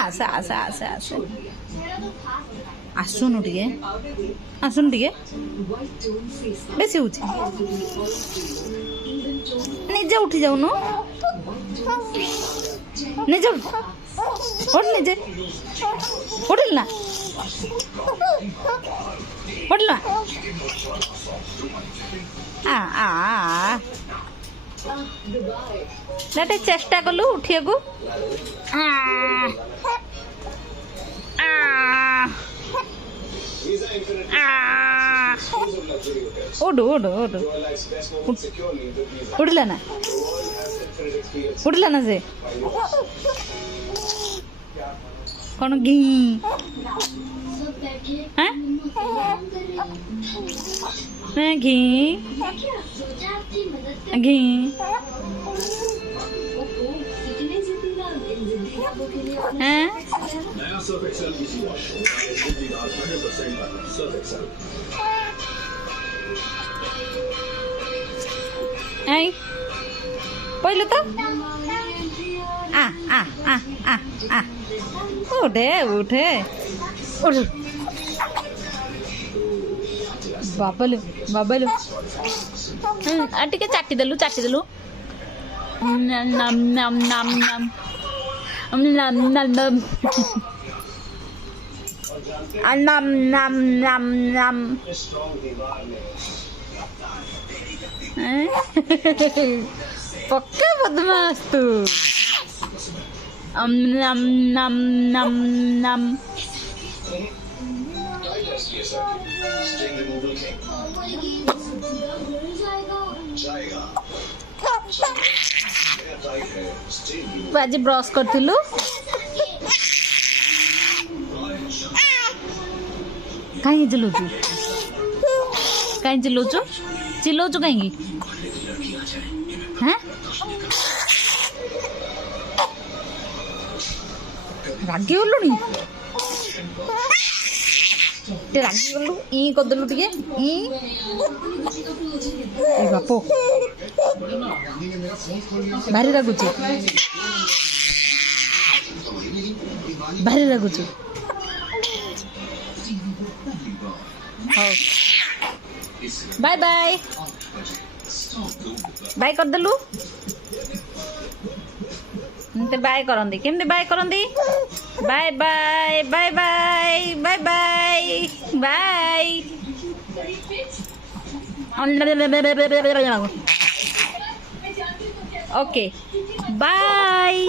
आसे आसे आसे आसे आसुनु टिके आसुनु टिके बेसी होची निजे उठी जाउनु निजे उठ निजे उठिल ना उठिल ना आ आ नाटे चेष्टा कलु उठिया को ओडो ओडो ओडो उठला ना से कौन घी घी घी हैं पहले तो आ आ आ आ आ उठे उठे उठ बाबलू बाबलू टिके चाटी देलु नम नम नम नम नम नम नम नम नम नम नम पक्का बदमाश तू नम नम नम नम आज ब्रश करथिलु कहीं चिल्लौचु चिल्लौचु कहीं हैं रागी गलुनी रागी गलु ई करदेलु टिके ई बापो भारी रागुची बाय बाय बाय करदेलु बाय करंदी केमती बाय करंदी bye bye bye bye bye bye bye okay bye.